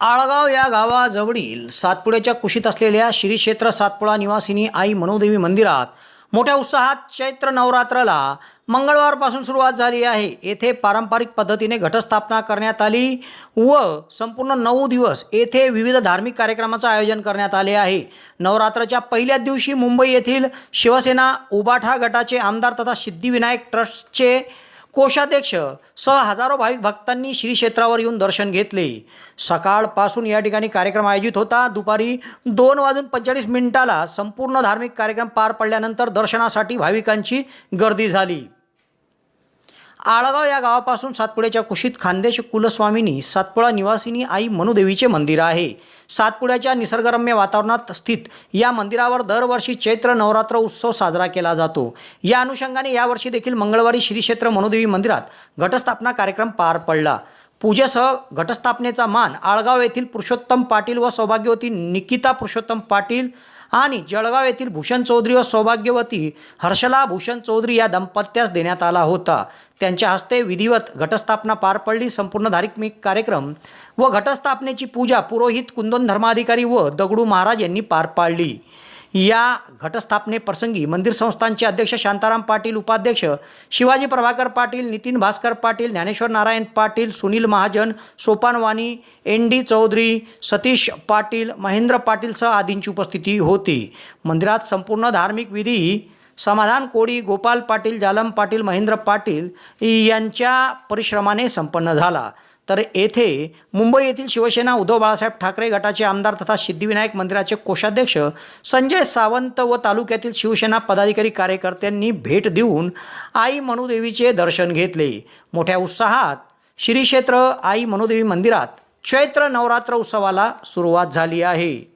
आळगाव या गावाजवळील सातपुड्याच्या कुशीत असलेल्या श्री क्षेत्र सातपुडा निवासिनी आई मनोदेवी मंदिरात मोठ्या उत्साहात चैत्र नवरात्राला मंगळवारपासून सुरुवात झाली आहे. येथे पारंपरिक पद्धतीने घटस्थापना करण्यात आली व संपूर्ण नऊ दिवस येथे विविध धार्मिक कार्यक्रमाचं आयोजन करण्यात आले आहे. नवरात्राच्या पहिल्याच दिवशी मुंबई येथील शिवसेना उबाठा गटाचे आमदार तथा सिद्धिविनायक ट्रस्टचे कोषाध्यक्ष सह हजारो भाविक भक्तांनी श्री क्षेत्रावर येऊन दर्शन घेतले. सकाळपासून या ठिकाणी कार्यक्रम आयोजित होता. दुपारी दोन वाजून पंचेचाळीस मिनिटाला संपूर्ण धार्मिक कार्यक्रम पार पडल्यानंतर दर्शनासाठी भाविकांची गर्दी झाली. आळगाव या गावापासून सातपुड्याच्या कुशीत खानदेश कुलस्वामिनी सातपुडा निवासिनी आई मनुदेवीचे मंदिर आहे. सातपुड्याच्या निसर्गरम्य वातावरणात स्थित या मंदिरावर दरवर्षी चैत्र नवरात्र उत्सव साजरा केला जातो. या अनुषंगाने यावर्षी देखील मंगळवारी श्री क्षेत्र मंदिरात घटस्थापना कार्यक्रम पार पडला. पूजेसह घटस्थापनेचा मान आळगाव येथील पुरुषोत्तम पाटील व सौभाग्यवती निकिता पुरुषोत्तम पाटील आणि जळगाव येथील भूषण चौधरी व सौभाग्यवती हर्षला भूषण चौधरी या दंपत्यास देण्यात आला होता. त्यांच्या हस्ते विधिवत घटस्थापना पार पडली. संपूर्ण धार्मिक कार्यक्रम व घटस्थापनेची पूजा पुरोहित कुंदन धर्माधिकारी व दगडू महाराज यांनी पार पाडली. या घटस्थापनेप्रसंगी मंदिर संस्थांचे अध्यक्ष शांताराम पाटील उपाध्यक्ष शिवाजी प्रभाकर पाटील नितीन भास्कर पाटील ज्ञानेश्वर नारायण पाटील सुनील महाजन सोपान वाणी एन डी चौधरी सतीश पाटील महेंद्र पाटीलसह आदींची उपस्थिती होती. मंदिरात संपूर्ण धार्मिक विधी समाधान कोळी गोपाल पाटील जालम पाटील महेंद्र पाटील यांच्या परिश्रमाने संपन्न झाला. तर येथे मुंबई येथील शिवसेना उद्धव बाळासाहेब ठाकरे गटाचे आमदार तथा सिद्धिविनायक मंदिराचे कोषाध्यक्ष संजय सावंत व तालुक्यातील शिवसेना पदाधिकारी कार्यकर्त्यांनी भेट देऊन आई मनुदेवीचे दर्शन घेतले. मोठ्या उत्साहात श्री क्षेत्र आई मनुदेवी मंदिरात चैत्र नवरात्र उत्सवाला सुरुवात झाली आहे.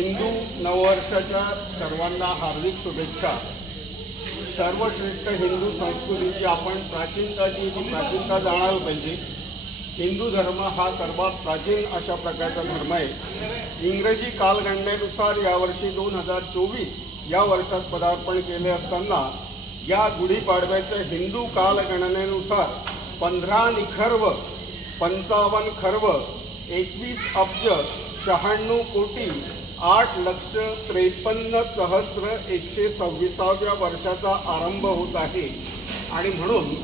हिंदू नववर्षाच्या सर्वांना हार्दिक शुभेच्छा. सर्वश्रेष्ठ हिंदू संस्कृतीची आपण प्राचीनताची ती प्राचीनता जाणायला पाहिजे हिंदू धर्म हा सर्वात प्राचीन अशा प्रकारचा धर्म आहे. इंग्रजी कालगणनेनुसार यावर्षी दोन हजार चोवीस या वर्षात पदार्पण केले असताना या गुढीपाडव्याच्या हिंदू कालगणनेनुसार पंधरा निखर्व पंचावन्न खर्व एकवीस अब्ज शहाण्णव कोटी आठ लक्ष त्रेपन्न सहस्र एकशे सव्वीसाव्या वर्षाचा आरंभ होत आहे. आणि म्हणून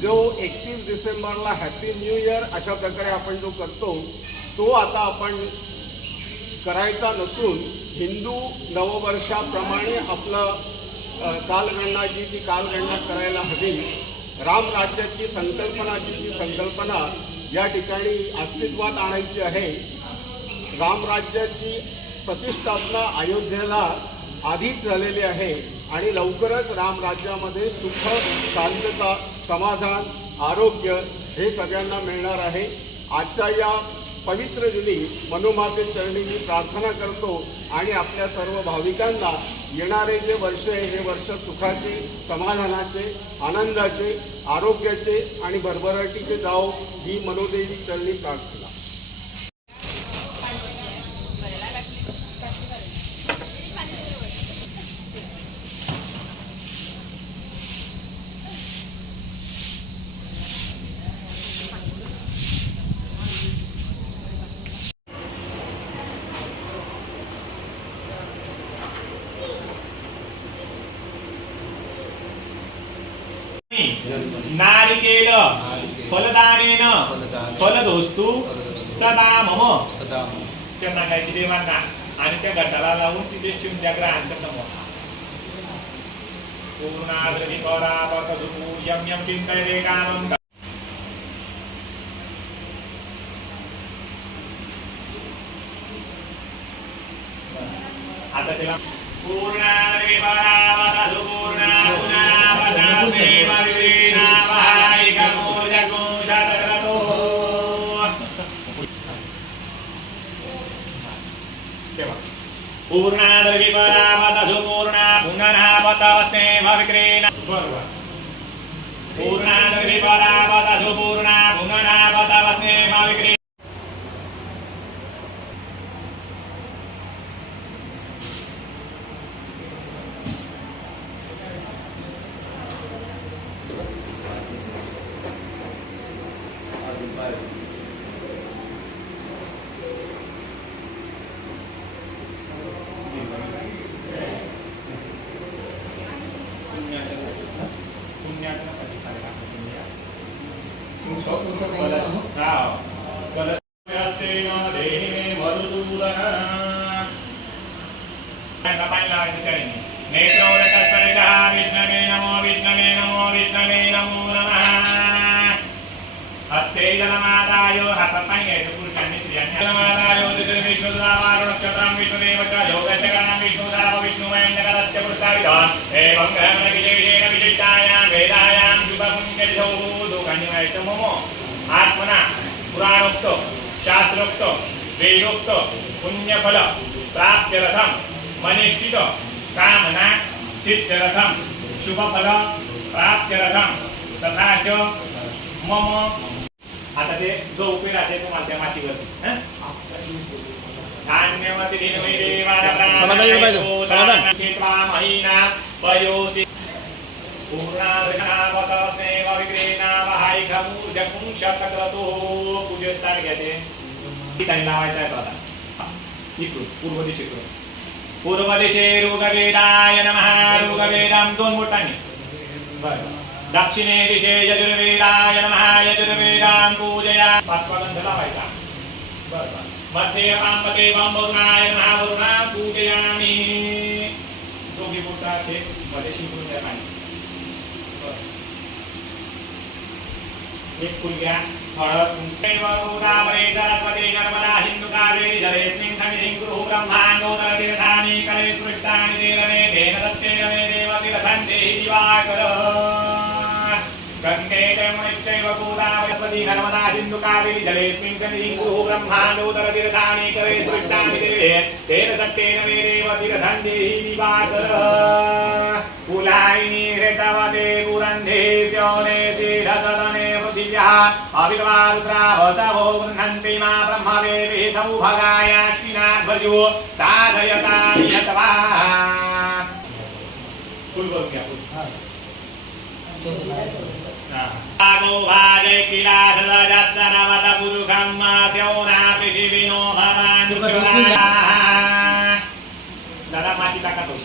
जो एकतीस डिसेंबरला हॅपी न्यू इयर अशा प्रकारे आपण जो करतो तो आता आपण करायचा नसून हिंदू नववर्षाप्रमाणे आपलं कालगणना जी ती कालगणना करायला हवी रामराज्याची संकल्पना जी ती संकल्पना या ठिकाणी अस्तित्वात आणायची आहे रामराज्याची प्रतिष्ठापना अयोध्येला आधीच झालेली आहे आणि लवकरच रामराज्यामध्ये सुख शांतता समाधान आरोग्य हे सगळ्यांना मिळणार आहे. आजच्या या पवित्र दिनी मनोमाते चरणी मी प्रार्थना करतो आणि आपल्या सर्व भाविकांना येणारे जे वर्ष आहे हे वर्ष सुखाचे समाधानाचे आनंदाचे आरोग्याचे आणि भरभराटीचे जाओ ही मनोदेवी चरणी प्रार्थना. नारिकेल फलदानेन फलदोस्तू सदा मम त्या सांगायची देवांना आणि त्या गटाला लावून तिथे शिवून त्या ग्रहांच्या समोर पूर्णाद्री परापतसु यम यम चिंतये कामं आता त्याला पूर्णाद्री परापतसु पूर्णा पुनरावताते मविलीना वहायिकमो जगो शतक्रतो तेव्हा पूर्णाद्रवी परावतसु पूर्णा पुनरावतवस्ते भविक्रीना बरोबर पूर्णाद्रवी परावतसु पूर्णा पुनरावतवस्ते भविक्री హస్తేజలమాదాయో హతం యజపురుషాన్ని స్త్రియాన్ని జలమాదాయో విష్ణుదావారుణక్షత్రం విష్ణుదేవత యోగచకరం విష్ణుదావ విష్ణుమయం జగదస్య పురుషావిధ ఏం గ్రహణ విజయేన విజిష్టాయ પુરાણોક્ત શાસ્ત્રોક્ત વેદોક્ત પુણ્યફલ પ્રાપ્ત્યરથમ મનિષ્ઠિત કામના સિદ્ધરથમ શુભફલ પ્રાપ્ત્યરથમ તથા ચ મમ આતતે જો ઉપેરા છે તો માથે માથી ગતિ હે ધાન્યવતિ દિનવિરે પ્રાણ સમાધાન સમાધાન કેત્વા મહિના વયોતિ पयोति पूर्णादृघनावतस्नेव विग्रेणावहायिघमूर्जकुं शतक्रतो पूजेस्थान घ्यायचे ठिकाणी लावायचं आहे तो आता इकडून पूर्व दिशेकडून पूर्व दिशे ऋगवेदाय नमः ऋगवेदम दोन बोटांनी बरं दक्षिणे दिशे यजुर्वेदाय नमः यजुर्वेदां पूजया पाचवा गंध लावायचा बरं बरं मध्ये पांपते वरुणाय नमः वरुणां पूजयामि दोघी बोटाचे मध्ये शिंपडून द्या एक फुल घ्या हळद दैव गोदावरी सरस्वती नर्मदा सिंधु कावेरी जलेस्मिन् सन्निधिं कुरु ब्रह्माण्डोदरतीर्थानि कले सृष्टानि देवने तेन दत्तेन मे देवतीर्थं देहि दिवाकर गङ्गे यमुनैश्चैव गोदावरी सरस्वती नर्मदा सिन्धु कावेरी जलेस्मिन् सन्निधिं कुरु ब्रह्माण्डोदरतीर्थानि कले सृष्टानि देवे तेन सत्तेन मे देवतीर्थं देहि दिवाकर कुलायिनी हृतवते पुरन्धे स्योने शीढसदने पृथिव्यः अविर्वा रुद्रावसवो गृह्णन्ति मा ब्रह्मवेभिः सौभगायाश्विनाध्वर्यो पुरुषं भवान् दादा माती टाका तो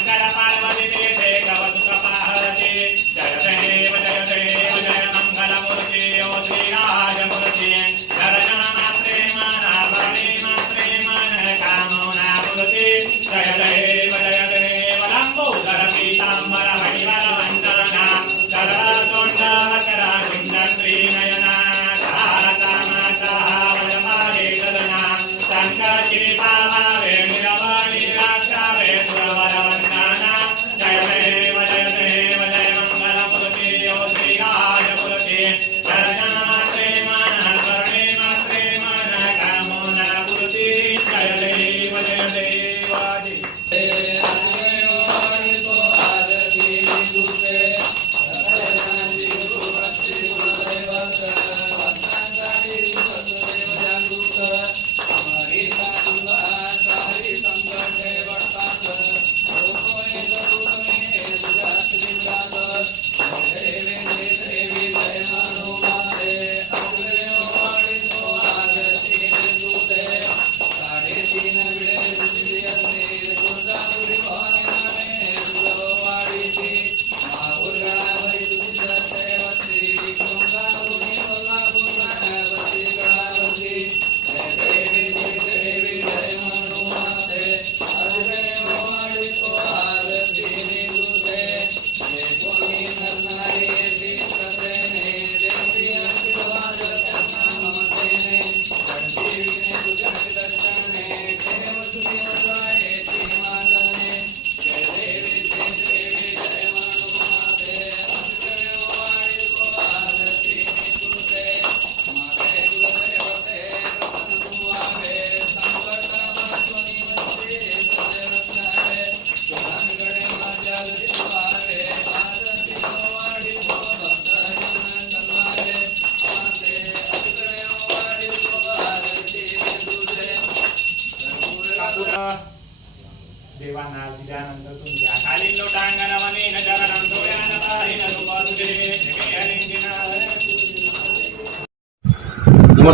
शंकर पार्वती देवे